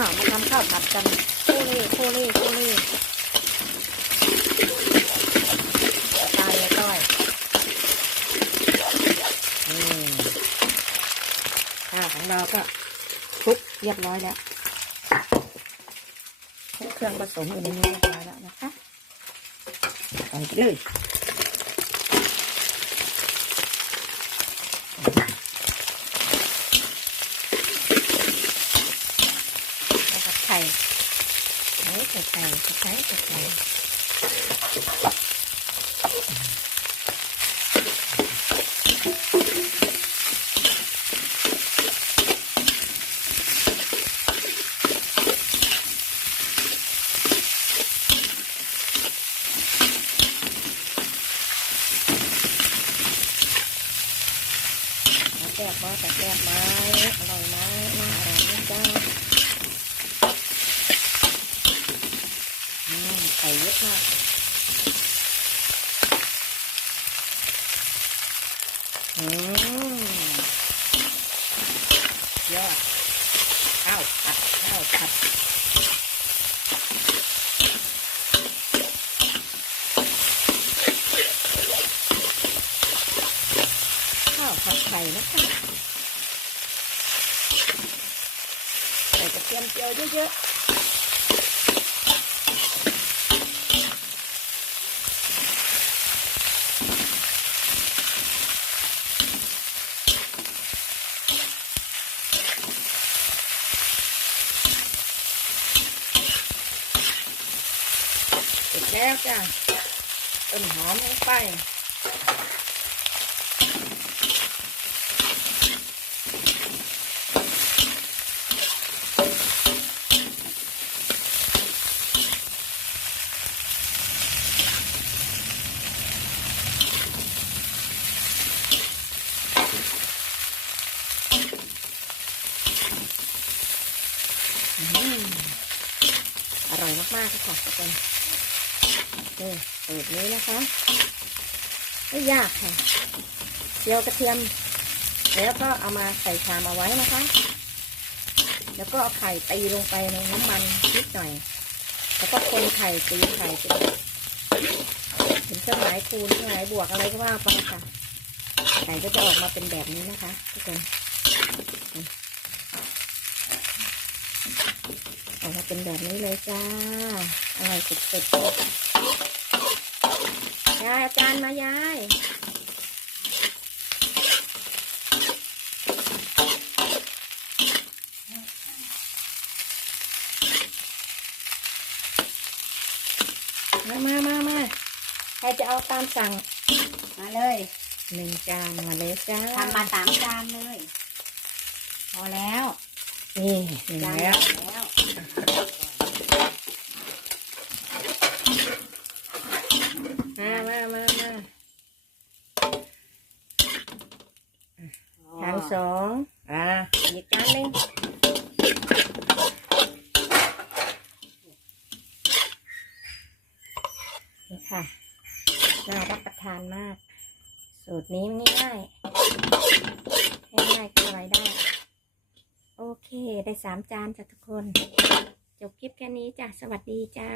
าวมาทำข้าวผัดกันโคเล่โคเล่โคเล่ตายเลยก้อยนี่ข้าวของเราก็คลุกเรียบร้อยแล้วทุกเครื่องผสมอยู่ในนี้เรียบร้อยแล้วนะคะใส่ไปเลย แล้วก็ไข่ไข่ไข่ไข่ไข่ไข่ไข่แล้วแซ่บบ่แต่แซ่บไหมอร่อยไหมน่าอร่อยไหมจ้า อืมไข่เยอะมากอืมยอดข้าวผัดข้าวผัดข้าวผัดไข่นะคะใส่กระเทียมเจียวเยอะๆ แล้วจ้ะต้นหอมลงไปอร่อยมากๆเลยค่ะทุกคน นี่สูตรนี้นะคะไม่ยากค่ะเจียวกระเทียม แล้วก็เอามาใส่ชามเอาไว้นะคะ แล้วก็เอาไข่ตีลงไปในน้ำมันนิดหน่อย แล้วก็คนไข่ตีไข่เป็นเป็นเครื่องหมายคูณเครื่องหมายบวกอะไรก็ว่าไปค่ะไข่ก็จะออกมาเป็นแบบนี้นะคะทุกคนออกมาเป็นแบบนี้เลยจ้าอร่อยสุดๆ ยายอาจารย์มายาย มามามามาใครจะเอาตามสั่งมาเลยหนึ่งจานมาเลยจ้าทำมาสามจานเลย พอแล้ว นี่หนึ่งจานแล้ว แล้ว มามามามาจานสองอ่าอีกจานหนึ่งนี่ค่ะ น่ารับประทานมาก สูตรนี้ง่ายๆง่ายๆก็อะไรได้ โอเค ได้สามจานจ้ะทุกคน จบคลิปแค่นี้จ้ะ สวัสดีจ้า